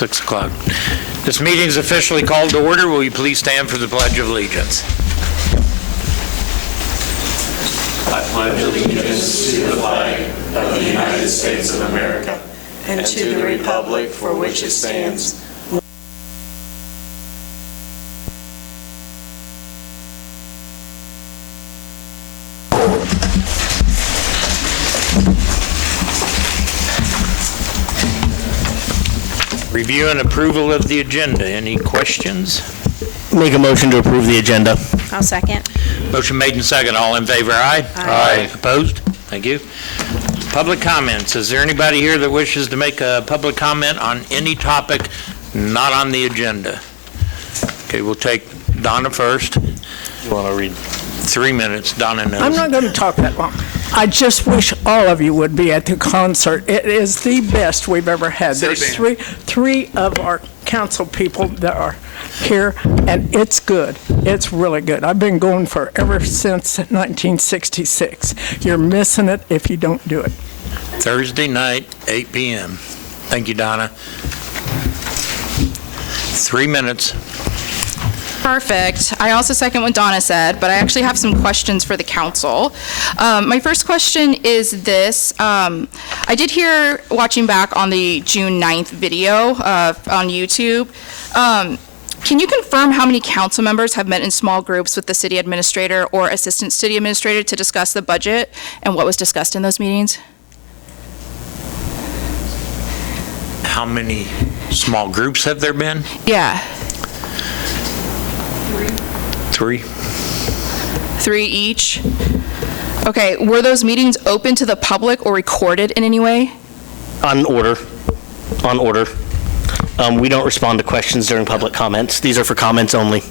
6 o'clock. This meeting is officially called to order. Will you please stand for the Pledge of Allegiance? I pledge allegiance to the flag of the United States of America and to the republic for which it stands. Review and approval of the agenda. Any questions? Make a motion to approve the agenda. I'll second. Motion made and second. All in favor, aye? Aye. Opposed? Thank you. Public comments. Is there anybody here that wishes to make a public comment on any topic not on the agenda? Okay, we'll take Donna first. You want to read? 3 minutes. Donna knows. I'm not going to talk that long. I just wish all of you would be at the concert. It is the best we've ever had. There's three of our council people that are here, and it's good. It's really good. I've been going for ever since 1966. You're missing it if you don't do it. Thursday night, 8 p.m. Thank you, Donna. 3 minutes. Perfect. I also second what Donna said, but I actually have some questions for the council. My first question is this. I did hear, watching back on the June 9th video on YouTube, can you confirm how many council members have met in small groups with the city administrator or assistant city administrator to discuss the budget and what was discussed in those meetings? How many small groups have there been? Yeah. 3. 3 each? Okay, were those meetings open to the public or recorded in any way? On order. On order. We don't respond to questions during public comments. These are for comments only.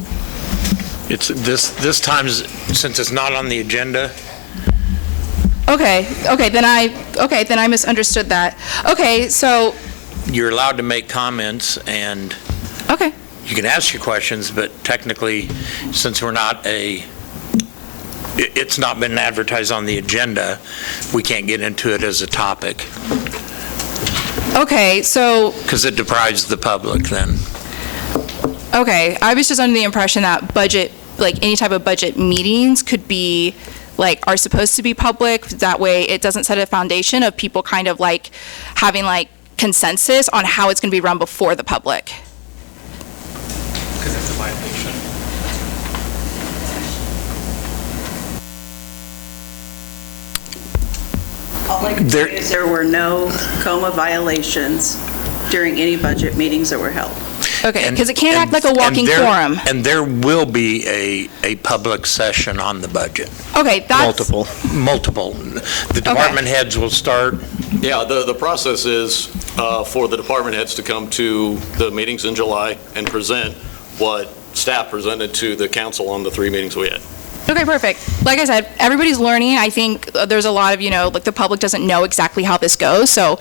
It's this time, since it's not on the agenda. Okay, then I misunderstood that. Okay, so. You're allowed to make comments, and Okay. you can ask your questions, but technically, since it's not been advertised on the agenda, we can't get into it as a topic. Okay, so. Because it deprives the public then. Okay, I was just under the impression that budget, like any type of budget meetings could be, like, are supposed to be public. That way it doesn't set a foundation of people kind of like having like consensus on how it's going to be run before the public. Because it's a violation. All I can say is there were no COMA violations during any budget meetings that were held. Okay, because it can't act like a walking quorum. And there will be a public session on the budget. Okay, that's. Multiple. The department heads will start. Yeah, the process is for the department heads to come to the meetings in July and present what staff presented to the council on the 3 meetings we had. Okay, perfect. Like I said, everybody's learning. I think there's a lot of, like the public doesn't know exactly how this goes. So,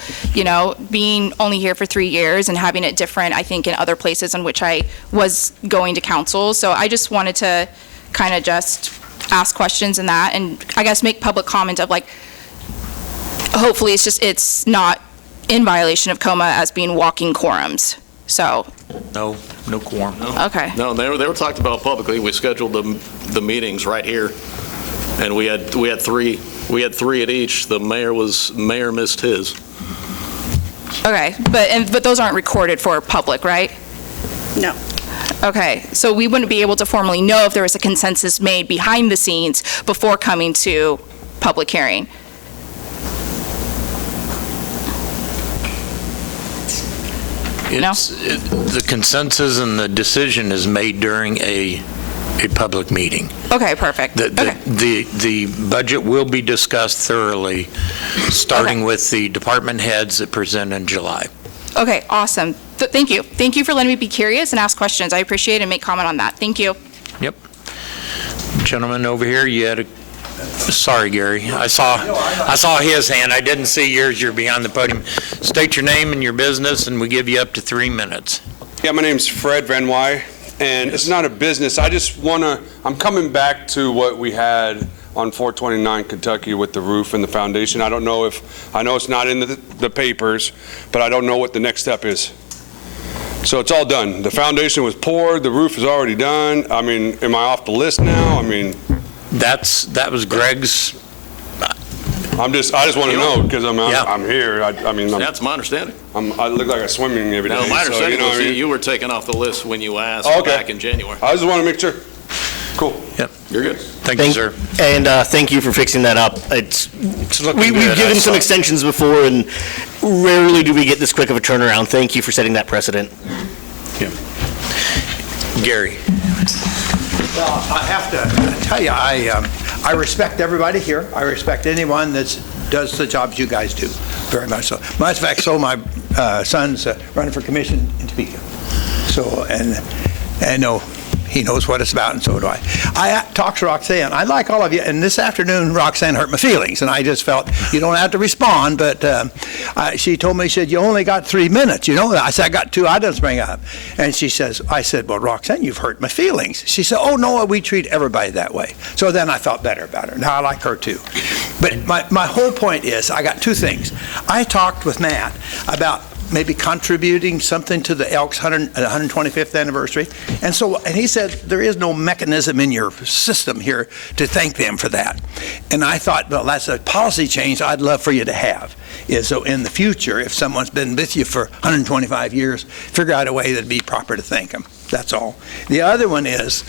being only here for 3 years and having it different, I think, in other places in which I was going to council. So I just wanted to kind of just ask questions and that, and I guess make public comment of like, hopefully it's not in violation of COMA as being walking quorums. So. No quorum. No. Okay. No, they were talked about publicly. We scheduled the meetings right here, and we had 3 at each. The mayor missed his. Okay, but those aren't recorded for public, right? No. Okay, so we wouldn't be able to formally know if there was a consensus made behind the scenes before coming to public hearing. The consensus and the decision is made during a public meeting. Okay, perfect. The budget will be discussed thoroughly, starting with the department heads that present in July. Okay, awesome. Thank you. Thank you for letting me be curious and ask questions. I appreciate it and make comment on that. Thank you. Yep. Gentleman over here, you had a. Sorry, Gary. I saw his hand. I didn't see yours. You're behind the podium. State your name and your business, and we give you up to 3 minutes. Yeah, my name's Fred Van Wy, and it's not a business. I'm coming back to what we had on 429 Kentucky with the roof and the foundation. I know it's not in the papers, but I don't know what the next step is. So it's all done. The foundation was poured, the roof is already done. I mean, am I off the list now? I mean, That was Greg's, I just want to know, because Yeah. I'm here. I mean, That's my understanding. I look like I'm swimming every day. No, my so, understanding what was I mean? you were taken off the list when you asked Oh, okay. back in January. I just want to make sure. Cool. yep, You're good. thank you, sir. And thank you for fixing that up. It's looking We've good, I given some saw. extensions before, and rarely do we get this quick of a turnaround. Thank you for setting that precedent. Gary, Well, I have to tell you, I respect everybody here. I respect anyone that does the jobs you guys do, very much so. Matter of fact, so my son's running for commission in Topeka. So, and I know he knows what it's about, and so do I. I talked to Roxanne. I like all of you, and this afternoon, Roxanne hurt my feelings, and I just felt, you don't have to respond, but she told me, she said, you only got 3 minutes, you know that? I said, I got 2 items to bring up. And she says, I said, well, Roxanne, you've hurt my feelings. She said, oh, no, we treat everybody that way. So then I felt better about her. Now I like her, too. But my whole point is, I got 2 things. I talked with Matt about maybe contributing something to the Elks 125th anniversary. And he said, there is no mechanism in your system here to thank them for that. And I thought, well, that's a policy change I'd love for you to have, is so in the future, if someone's been with you for 125 years, figure out a way that'd be proper to thank them. That's all. The other one is,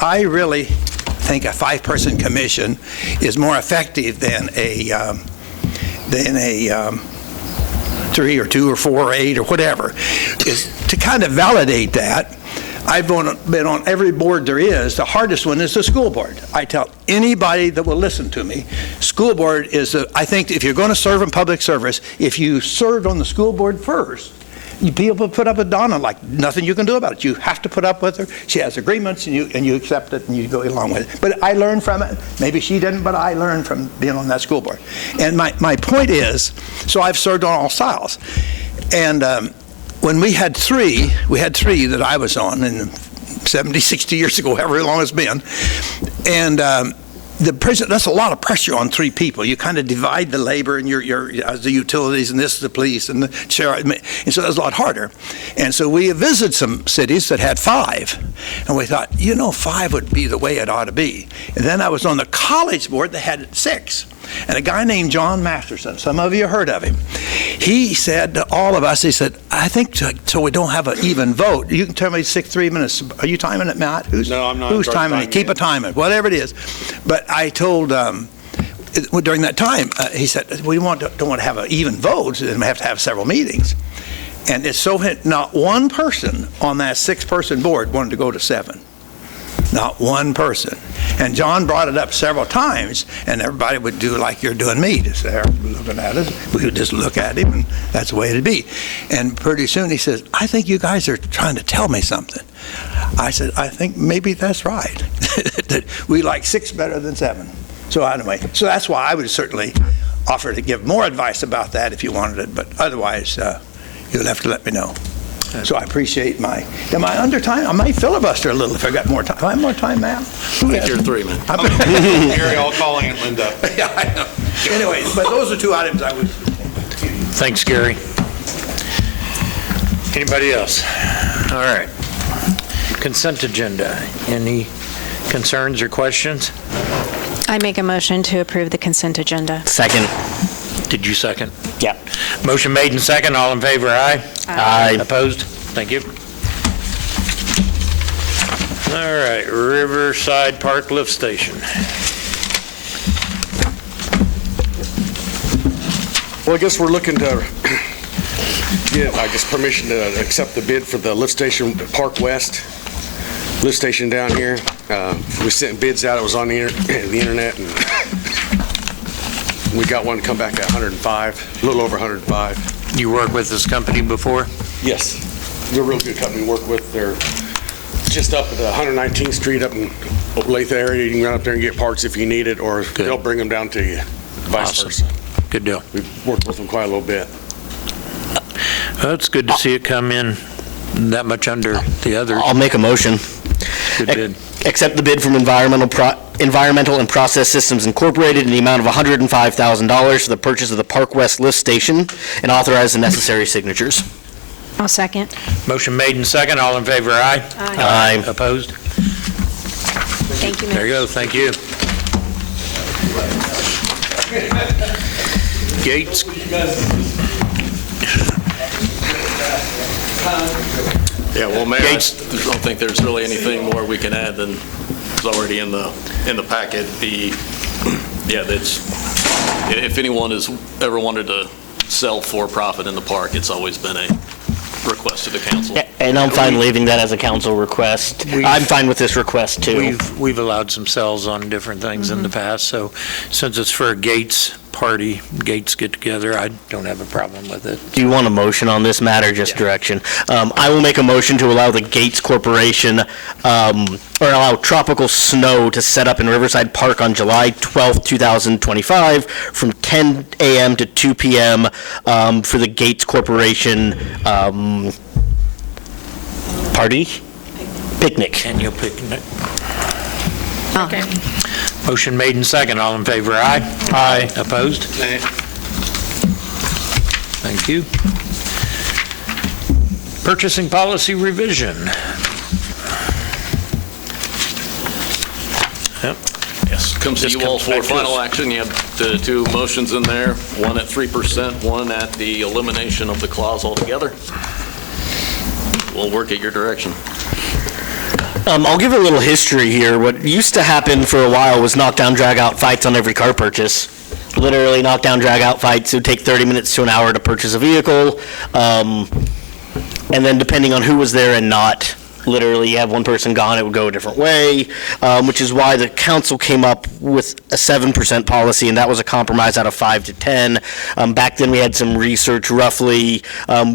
I really think a 5-person commission is more effective than a 3 or 2 or 4 or 8 or whatever, is to kind of validate that. I've been on every board there is. The hardest one is the school board. I tell anybody that will listen to me, school board is, I think if you're going to serve in public service, if you served on the school board first, people put up with Donna like nothing you can do about it. You have to put up with her. She has agreements, and you accept it, and you go along with it. But I learned from it.Maybe she didn't, but I learned from being on that school board. And my point is, so I've served on all styles. And when we had 3 that I was on, 70, 60 years ago, however long it's been. And the president, that's a lot of pressure on 3 people. You kind of divide the labor and the utilities, and this is the police and the sheriff, and so that's a lot harder. And so we visited some cities that had 5, and we thought, 5 would be the way it ought to be. And then I was on the college board that had 6. And a guy named John Masterson, some of you heard of him, he said to all of us, he said, I think so we don't have an even vote. You can tell me 3 minutes. Are you timing it, Matt? No, I'm not. Who's timing it? Keep a timing, whatever it is. But I told, during that time, he said, we don't want to have an even vote, and we have to have several meetings. And it's so not one person on that 6-person board wanted to go to 7. Not one person. And John brought it up several times, and everybody would do like you're doing me, just there looking at us. We would just look at him, and that's the way it'd be. And pretty soon he says, I think you guys are trying to tell me something. I said, I think maybe that's right. That we like 6 better than 7. So anyway, so that's why I would certainly offer to give more advice about that if you wanted it, but otherwise, you'll have to let me know. So I appreciate am I under time? I might filibuster a little if I got more time. Do I have more time, Matt? I think you're 3, man. Gary, I'll call in Linda. Yeah, I know. Anyway, but those are 2 items I was. thanks, Gary. Anybody else? All right. Consent agenda. Any concerns or questions? I make a motion to approve the consent agenda. Second. Did you second? Yeah. Motion made and second. All in favor, aye? Aye. Opposed? Thank you. All right, Riverside Park Lift Station. Well, I guess we're looking to get, permission to accept the bid for the lift station, Park West lift station down here. We sent bids out, it was on the internet, and we got one to come back at 105, a little over 105. You worked with this company before? Yes, they're a real good company to work with. They're just up at 119th Street up in Olathe area. You can run up there and get parts if you need it, or they'll bring them down to you, vice versa. Good deal. We've worked with them quite a little bit. Well, it's good to see it come in that much under the others. I'll make a motion. Good bid. Accept the bid from Environmental and Process Systems Incorporated in the amount of $105,000 for the purchase of the Park West Lift Station and authorize the necessary signatures. I'll second. Motion made and second. All in favor, aye? Aye. Opposed? Thank you, There you Mayor. go. Thank you. Gates. Yeah, well, Mayor, I Gates. don't think there's really anything more we can add than is already in the packet. If anyone has ever wanted to sell for profit in the park, it's always been a request to the council. And I'm fine leaving that as a council request. I'm fine with this request, too. We've allowed some sales on different things in the past, so since it's for a Gates party, Gates get together, I don't have a problem with it. Do you want a motion on this matter, just direction? I will make a motion to allow the Gates Corporation, or allow Tropical Snow to set up in Riverside Park on July 12th, 2025, from 10 a.m. to 2 p.m. For the Gates Corporation party? Picnic. Annual picnic. Okay. Motion made and second. All in favor, aye? Aye. Opposed? Thank you. Purchasing policy revision. Yep. Yes, comes to This you all comes for back to final us. action. You have the two motions in there, one at 3%, one at the elimination of the clause altogether. We'll work at your direction. I'll give a little history here. What used to happen for a while was knockdown, drag-out fights on every car purchase. Literally knockdown, drag-out fights. It would take 30 minutes to an hour to purchase a vehicle. And then depending on who was there and not, literally you have one person gone, it would go a different way, which is why the council came up with a 7% policy, and that was a compromise out of 5 to 10. Back then, we had some research roughly.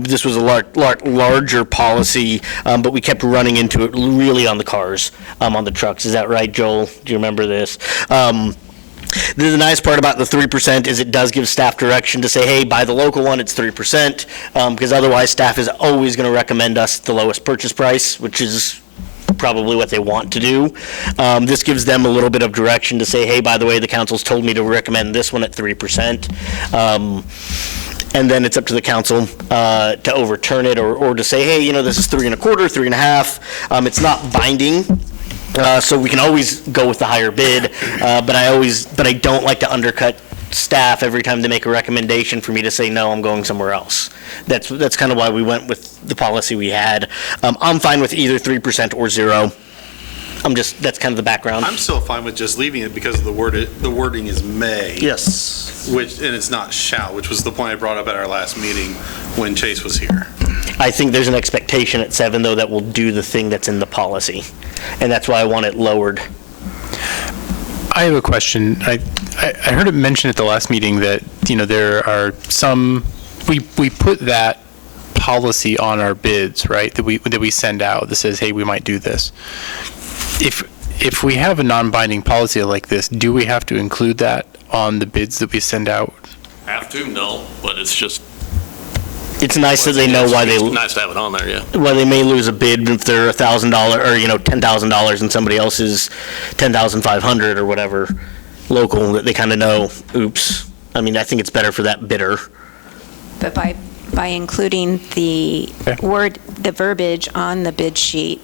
This was a larger policy, but we kept running into it really on the cars, on the trucks. Is that right, Joel? Do you remember this? The nice part about the 3% is it does give staff direction to say, hey, buy the local one, it's 3%, because otherwise staff is always going to recommend us the lowest purchase price, which is probably what they want to do. This gives them a little bit of direction to say, hey, by the way, the council's told me to recommend this one at 3%. And then it's up to the council to overturn it or to say, hey, this is 3 1/4, 3 1/2. It's not binding. So we can always go with the higher bid, but I don't like to undercut staff every time they make a recommendation for me to say, no, I'm going somewhere else. That's kind of why we went with the policy we had. I'm fine with either 3% or 0. That's kind of the background. I'm still fine with just leaving it because of the wording is may. Yes. And it's not shall, which was the point I brought up at our last meeting when Chase was here. I think there's an expectation at 7, though, that will do the thing that's in the policy, and that's why I want it lowered. I have a question. I heard it mentioned at the last meeting that, there are some, we put that policy on our bids, right, that we send out that says, hey, we might do this. If we have a non-binding policy like this, do we have to include that on the bids that we send out? Have to? No, but it's just. It's nice that they know why they. It's nice to have it on there, yeah. Why they may lose a bid if they're $1,000 or $10,000 and somebody else is $10,500 or whatever local, that they kind of know. Oops. I mean, I think it's better for that bidder. But by including the verbiage on the bid sheet,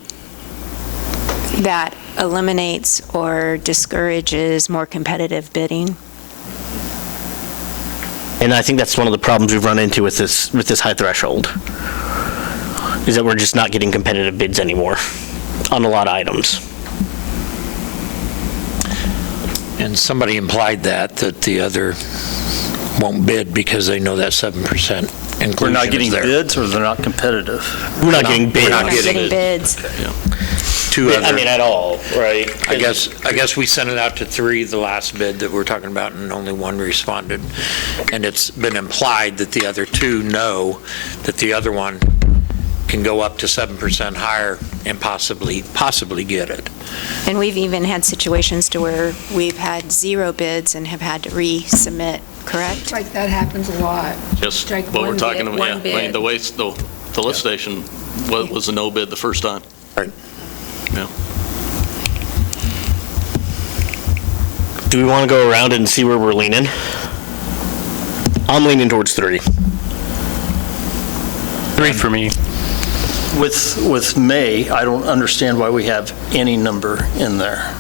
that eliminates or discourages more competitive bidding. And I think that's one of the problems we've run into with this high threshold, is that we're just not getting competitive bids anymore on a lot of items. And somebody implied that the other won't bid because they know that 7% inclusion We're not getting is there. bids, or they're not competitive? We're not getting bids. We're not Getting bids. Two other. I mean, at all, right? I guess we sent it out to 3, the last bid that we're talking about, and only 1 responded. And it's been implied that the other 2 know that the other one can go up to 7% higher and possibly get it. And we've even had situations to where we've had 0 bids and have had to resubmit, correct? Like, that happens a lot. Just Like what we're one talking bid, about, one yeah. I bid. mean, the lift station was a no bid the first time. Right. Yeah. Do we want to go around and see where we're leaning? I'm leaning towards 3. 3 for me. with May, I don't understand why we have any number in there.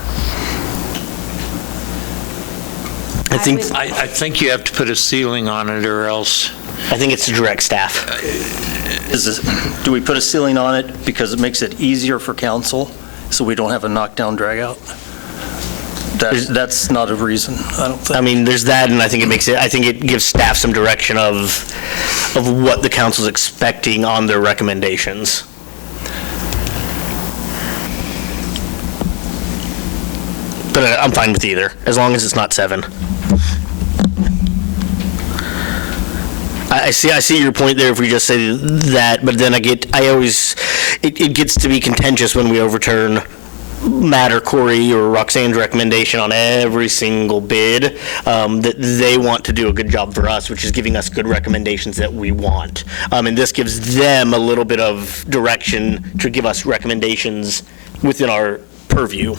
I think I think you have to put a ceiling on it or else. I think it's to direct staff. Do we put a ceiling on it because it makes it easier for council, so we don't have a knockdown drag-out? That's not a reason, I don't think. I mean, there's that, and I think it gives staff some direction of what the council's expecting on their recommendations. But I'm fine with either, as long as it's not 7. I see your point there if we just say that, but then it gets to be contentious when we overturn Matt or Corey or Roxanne's recommendation on every single bid, that they want to do a good job for us, which is giving us good recommendations that we want. And this gives them a little bit of direction to give us recommendations within our purview.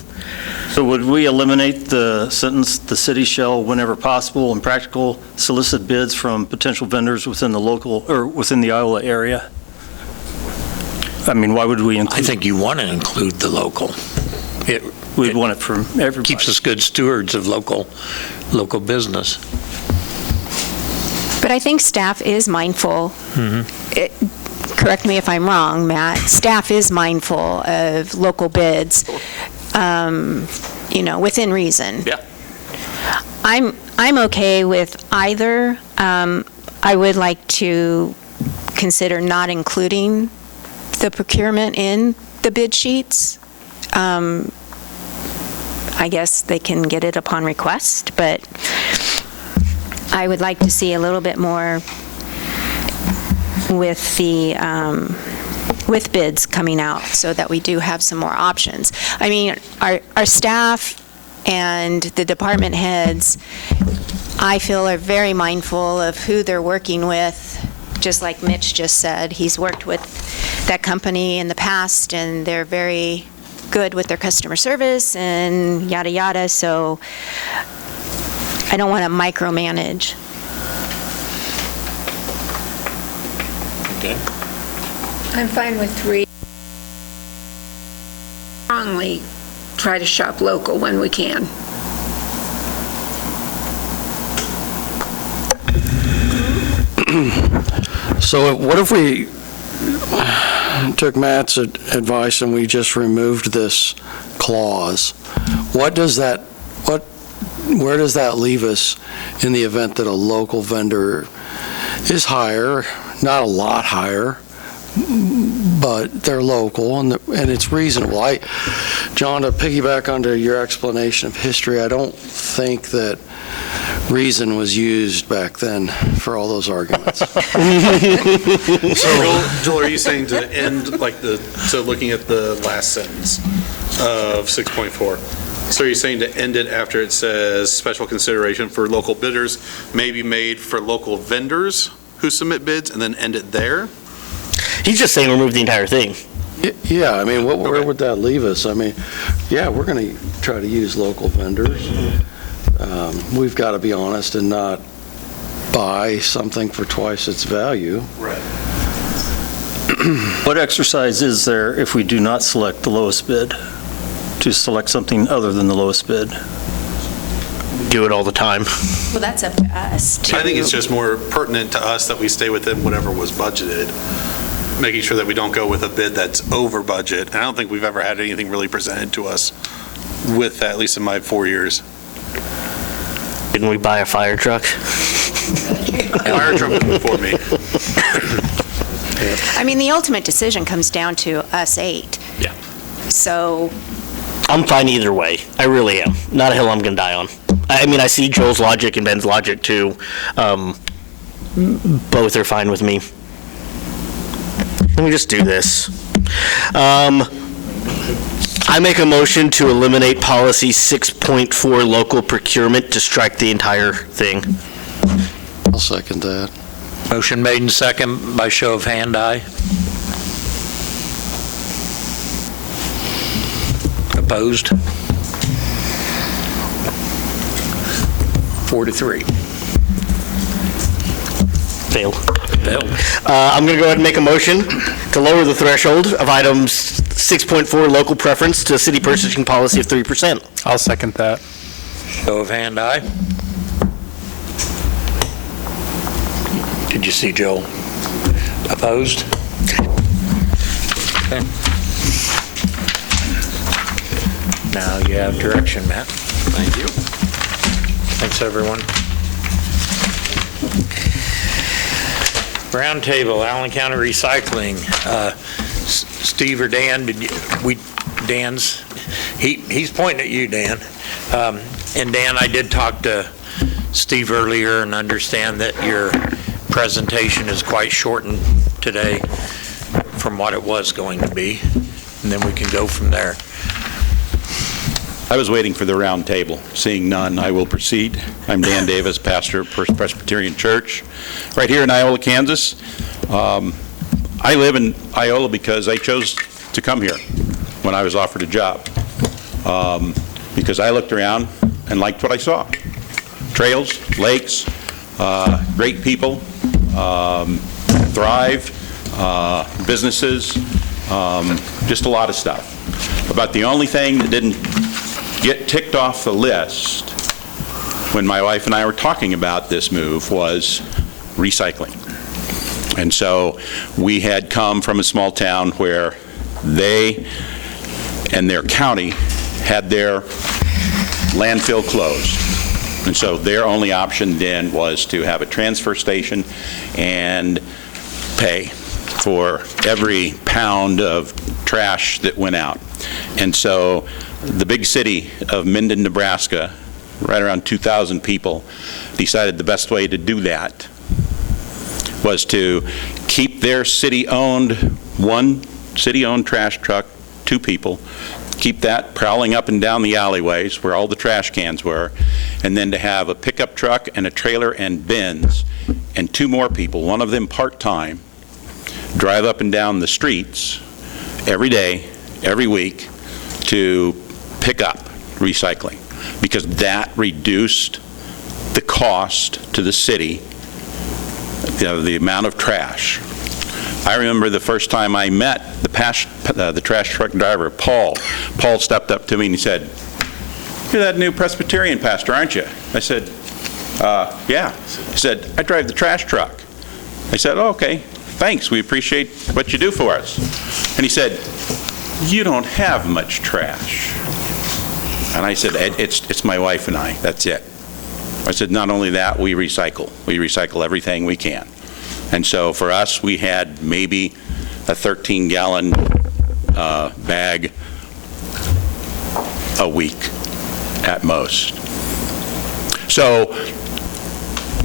So would we eliminate the sentence, "The city shall, whenever possible and practical, solicit bids from potential vendors within the local, or within the Iola area"? I mean, why would we include? I think you want to include the local. We'd want it from everybody. Keeps us good stewards of local business. But I think staff is mindful. Correct me if I'm wrong, Matt. Staff is mindful of local bids, within reason. Yeah. I'm okay with either. I would like to consider not including the procurement in the bid sheets. I guess they can get it upon request, but I would like to see a little bit more with the with bids coming out so that we do have some more options. I mean, our staff and the department heads, I feel, are very mindful of who they're working with. Just like Mitch just said, he's worked with that company in the past, and they're very good with their customer service and yada yada, so I don't want to micromanage. Okay. I'm fine with 3. Strongly try to shop local when we can. So what if we took Matt's advice and we just removed this clause? Where does that leave us in the event that a local vendor is higher, not a lot higher, but they're local and it's reasonable? John, to piggyback onto your explanation of history, I don't think that reason was used back then for all those arguments. So, Joel, are you saying to end so looking at the last sentence of 6.4? So are you saying to end it after it says special consideration for local bidders may be made for local vendors who submit bids, and then end it there? He's just saying remove the entire thing. Yeah, I mean, where would that leave us? I mean, yeah, we're going to try to use local vendors. We've got to be honest and not buy something for twice its value. Right. What exercise is there if we do not select the lowest bid, to select something other than the lowest bid? Do it all the time. Well, that's up to us. I think it's just more pertinent to us that we stay within whatever was budgeted, making sure that we don't go with a bid that's over budget. And I don't think we've ever had anything really presented to us with that, at least in my 4 years. Didn't we buy a fire truck? Fire truck was before me. I mean, the ultimate decision comes down to us 8. Yeah. So I'm fine either way. I really am. Not a hill I'm going to die on. I mean, I see Joel's logic and Ben's logic too. Both are fine with me. Let me just do this. I make a motion to eliminate policy 6.4 local procurement, to strike the entire thing. I'll second that. Motion made and second by show of hand, aye. Opposed? 4-3. Failed. I'm going to go ahead and make a motion to lower the threshold of items 6.4 local preference to city purchasing policy of 3%. I'll second that. Show of hand, aye. Did you see Joe? Opposed? Okay. Now you have direction, Matt. Thank you. Thanks, everyone. Roundtable, Allen County Recycling. Steve or Dan, he's pointing at you, Dan. And Dan, I did talk to Steve earlier and understand that your presentation is quite shortened today from what it was going to be, and then we can go from there. I was waiting for the round table. Seeing none, I will proceed. I'm Dan Davis, pastor of First Presbyterian Church, right here in Iola, Kansas. I live in Iola because I chose to come here when I was offered a job, because I looked around and liked what I saw. Trails, lakes, great people, thrive, businesses, just a lot of stuff. About the only thing that didn't get ticked off the list when my wife and I were talking about this move was recycling. And so we had come from a small town where they and their county had their landfill closed. And so their only option then was to have a transfer station and pay for every pound of trash that went out. And so the big city of Minden, Nebraska, right around 2,000 people, decided the best way to do that was to keep their city-owned, one city-owned trash truck, 2 people, keep that prowling up and down the alleyways where all the trash cans were, and then to have a pickup truck and a trailer and bins and 2 more people, one of them part-time, drive up and down the streets every day, every week, to pick up recycling, because that reduced the cost to the city, the amount of trash. I remember the first time I met the trash truck driver, Paul. Paul stepped up to me and he said, "You're that new Presbyterian pastor, aren't you?" I said, "Yeah." He said, "I drive the trash truck." I said, "Oh, okay, thanks, we appreciate what you do for us." And he said, "You don't have much trash." And I said, it's my wife and I, that's it. I said, not only that, we recycle. We recycle everything we can. And so for us, we had maybe a 13-gallon bag a week at most. So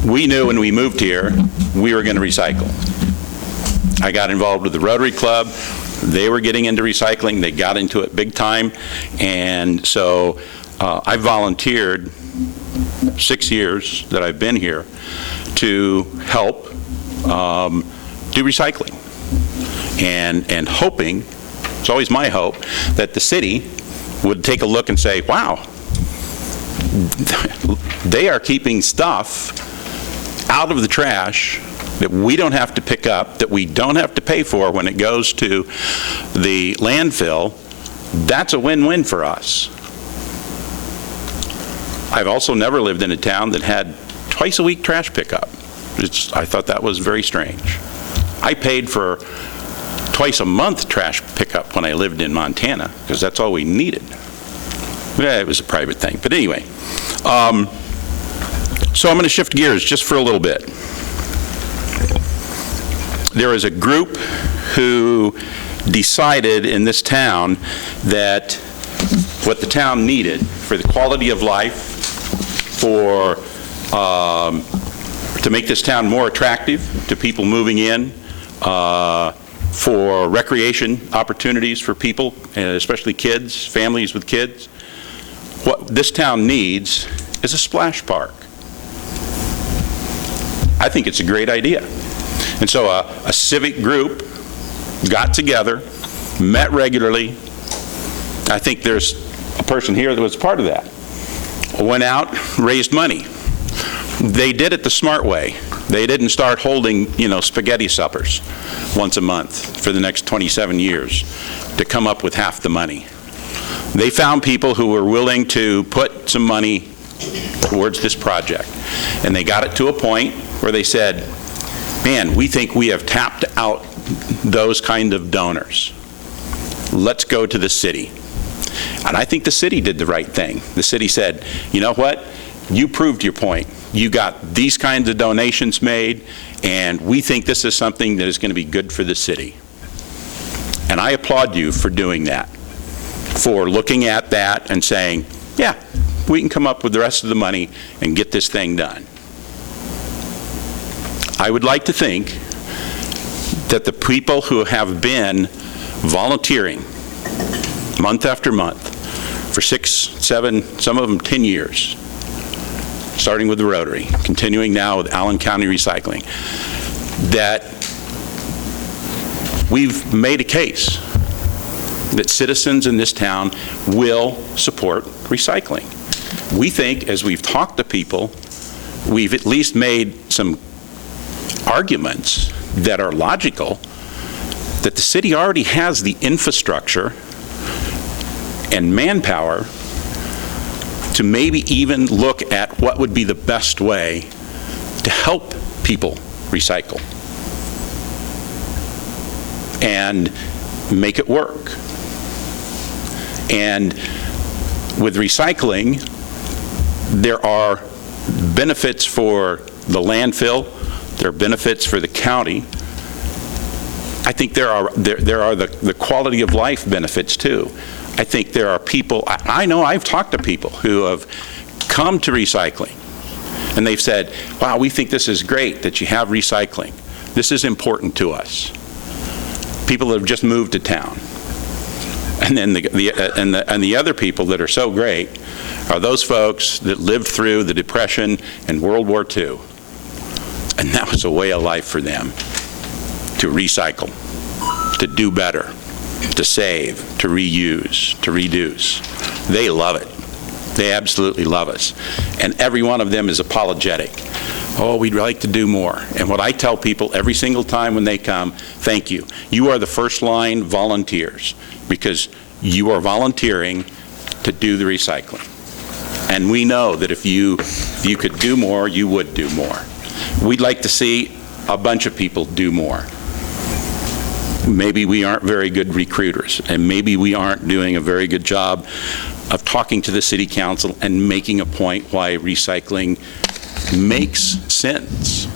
we knew when we moved here, we were going to recycle. I got involved with the Rotary Club. They were getting into recycling. They got into it big time. And so I volunteered 6 years that I've been here to help do recycling. And hoping, it's always my hope, that the city would take a look and say, wow, they are keeping stuff out of the trash that we don't have to pick up, that we don't have to pay for when it goes to the landfill. That's a win-win for us. I've also never lived in a town that had twice-a-week trash pickup. I thought that was very strange. I paid for twice-a-month trash pickup when I lived in Montana, because that's all we needed. Yeah, it was a private thing. But anyway, so I'm going to shift gears just for a little bit. There is a group who decided in this town that what the town needed for the quality of life, to make this town more attractive to people moving in, for recreation opportunities for people, and especially kids, families with kids. What this town needs is a splash park. I think it's a great idea. And so a civic group got together, met regularly. I think there's a person here that was part of that. Went out, raised money. They did it the smart way. They didn't start holding, spaghetti suppers once a month for the next 27 years to come up with half the money. They found people who were willing to put some money towards this project. And they got it to a point where they said, man, we think we have tapped out those kind of donors. Let's go to the city. And I think the city did the right thing. The city said, you know what? You proved your point. You got these kinds of donations made, and we think this is something that is going to be good for the city. And I applaud you for doing that, for looking at that and saying, yeah, we can come up with the rest of the money and get this thing done. I would like to think that the people who have been volunteering month after month for 6, 7, some of them 10 years, starting with the Rotary, continuing now with Allen County Recycling, that we've made a case that citizens in this town will support recycling. We think, as we've talked to people, we've at least made some arguments that are logical, that the city already has the infrastructure and manpower to maybe even look at what would be the best way to help people recycle and make it work. And with recycling, there are benefits for the landfill, there are benefits for the county. I think there are the quality of life benefits too. I think there are people, I know I've talked to people who have come to recycling and they've said, wow, we think this is great that you have recycling. This is important to us. People that have just moved to town. And then the other people that are so great are those folks that lived through the Depression and World War II. And that was a way of life for them, to recycle, to do better, to save, to reuse, to reduce. They love it. They absolutely love us. And every one of them is apologetic. Oh, we'd like to do more. And what I tell people every single time when they come, thank you. You are the first line volunteers because you are volunteering to do the recycling. And we know that if you could do more, you would do more. We'd like to see a bunch of people do more. Maybe we aren't very good recruiters, and maybe we aren't doing a very good job of talking to the city council and making a point why recycling makes sense,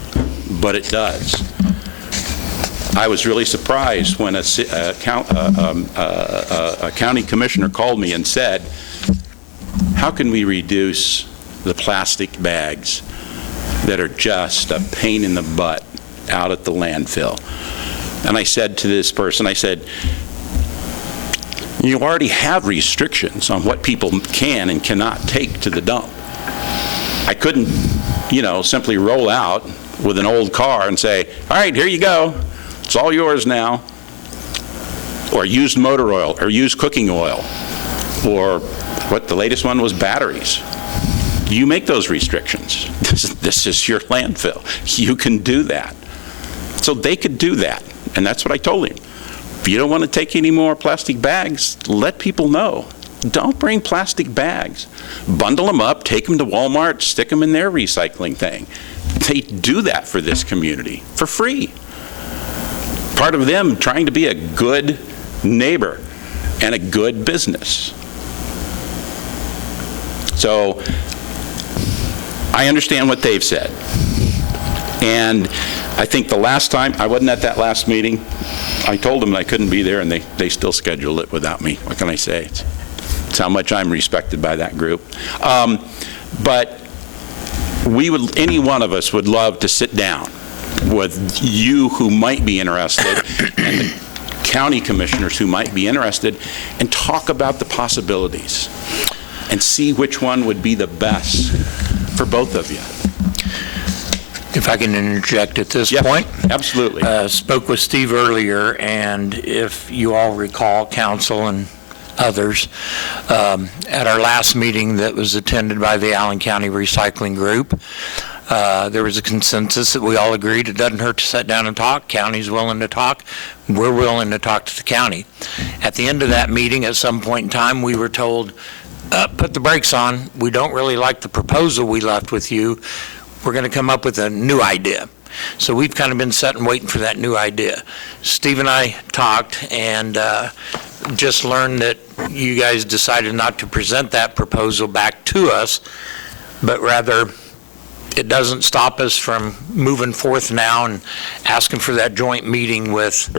but it does. I was really surprised when a county commissioner called me and said, how can we reduce the plastic bags that are just a pain in the butt out at the landfill? And I said to this person, I said, you already have restrictions on what people can and cannot take to the dump. I couldn't, simply roll out with an old car and say, all right, here you go. It's all yours now. Or used motor oil, or used cooking oil, or what the latest one was, batteries. You make those restrictions. This is your landfill. You can do that. So they could do that. And that's what I told him. If you don't want to take any more plastic bags, let people know. Don't bring plastic bags. Bundle them up, take them to Walmart, stick them in their recycling thing. They do that for this community for free. Part of them trying to be a good neighbor and a good business. So I understand what they've said. And I think the last time, I wasn't at that last meeting, I told them I couldn't be there, and they still scheduled it without me. What can I say? It's how much I'm respected by that group. But any one of us would love to sit down with you who might be interested and the county commissioners who might be interested and talk about the possibilities and see which one would be the best for both of you. If I can interject at this point. Absolutely. Spoke with Steve earlier, and if you all recall, council and others, at our last meeting that was attended by the Allen County Recycling Group, There was a consensus that we all agreed it doesn't hurt to sit down and talk. County's willing to talk. We're willing to talk to the county. At the end of that meeting, at some point in time, we were told, put the brakes on. We don't really like the proposal we left with you. We're going to come up with a new idea. So we've kind of been sitting waiting for that new idea. Steve and I talked and just learned that you guys decided not to present that proposal back to us, but rather it doesn't stop us from moving forth now and asking for that joint meeting with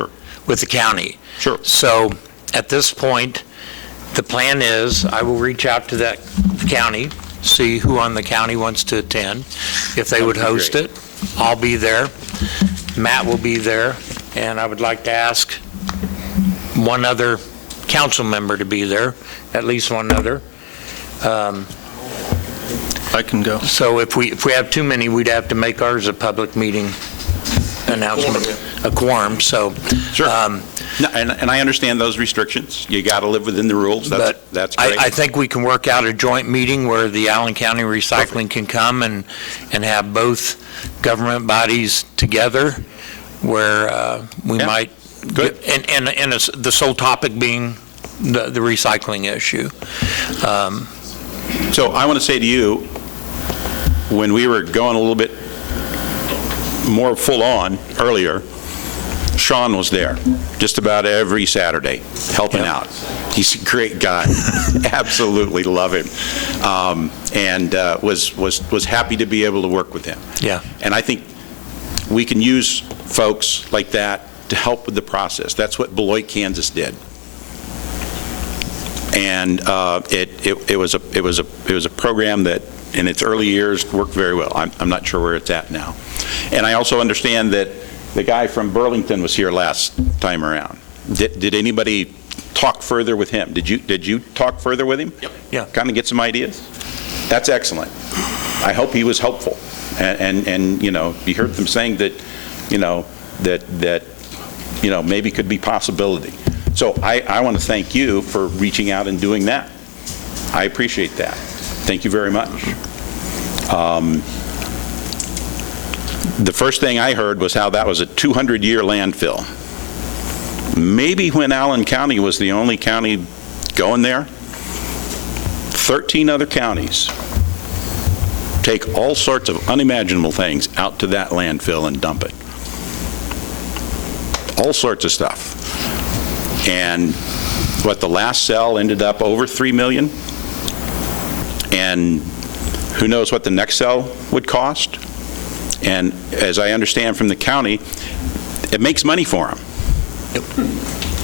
the county. Sure. So at this point, the plan is I will reach out to that county, see who on the county wants to attend. If they would host it, I'll be there. Matt will be there, and I would like to ask one other council member to be there, at least one other. I can go. So if we have too many, we'd have to make ours a public meeting announcement, a quorum, so. Sure. And I understand those restrictions. You got to live within the rules. That's great. I think we can work out a joint meeting where the Allen County Recycling can come and have both government bodies together, where we might. Good. And the sole topic being the recycling issue. So I want to say to you, when we were going a little bit more full on earlier, Sean was there just about every Saturday helping out. He's a great guy. Absolutely love him. And was happy to be able to work with him. Yeah. And I think we can use folks like that to help with the process. That's what Beloit, Kansas did. And it was a program that in its early years worked very well. I'm not sure where it's at now. And I also understand that the guy from Burlington was here last time around. Did anybody talk further with him? Did you talk further with him? Yep. Yeah. Kind of get some ideas? That's excellent. I hope he was helpful. And you know, you heard them saying that, you know, that you know, maybe could be possibility. So I want to thank you for reaching out and doing that. I appreciate that. Thank you very much. The first thing I heard was how that was a 200-year landfill. Maybe when Allen County was the only county going there, 13 other counties take all sorts of unimaginable things out to that landfill and dump it. All sorts of stuff. And what the last cell ended up over 3 million, and who knows what the next cell would cost. And as I understand from the county, it makes money for them. Yep.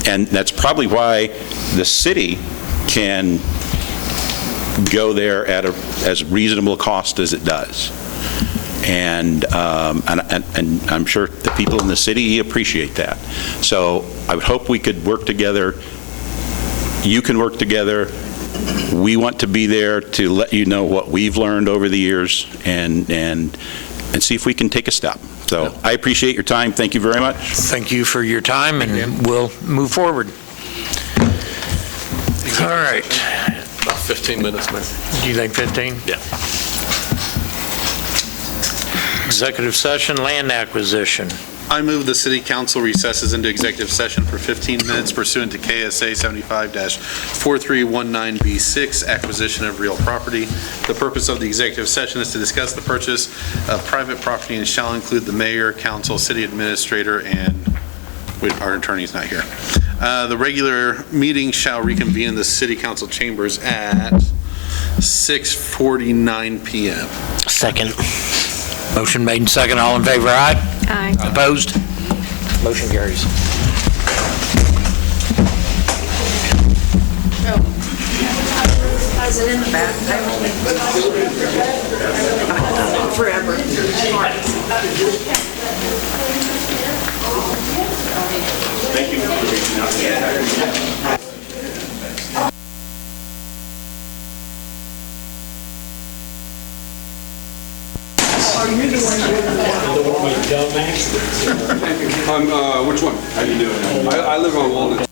And that's probably why the city can go there at as reasonable a cost as it does. And I'm sure the people in the city appreciate that. So I would hope we could work together. You can work together. We want to be there to let you know what we've learned over the years and see if we can take a step. So I appreciate your time. Thank you very much. Thank you for your time, and we'll move forward. All right. About 15 minutes, Mayor. Do you think 15? Yeah. Executive session, land acquisition. I move the city council recesses into executive session for 15 minutes pursuant to KSA 75-4319B6, acquisition of real property. The purpose of the executive session is to discuss the purchase of private property and shall include the mayor, council, city administrator, and our attorney's not here. The regular meeting shall reconvene in the city council chambers at 6:49 p.m. Second. Motion made and second. All in favor, aye? Aye. Opposed? Motion carries. Is it in the back? Forever. Thank you for reaching out. Which one? How you doing? I live on Walnut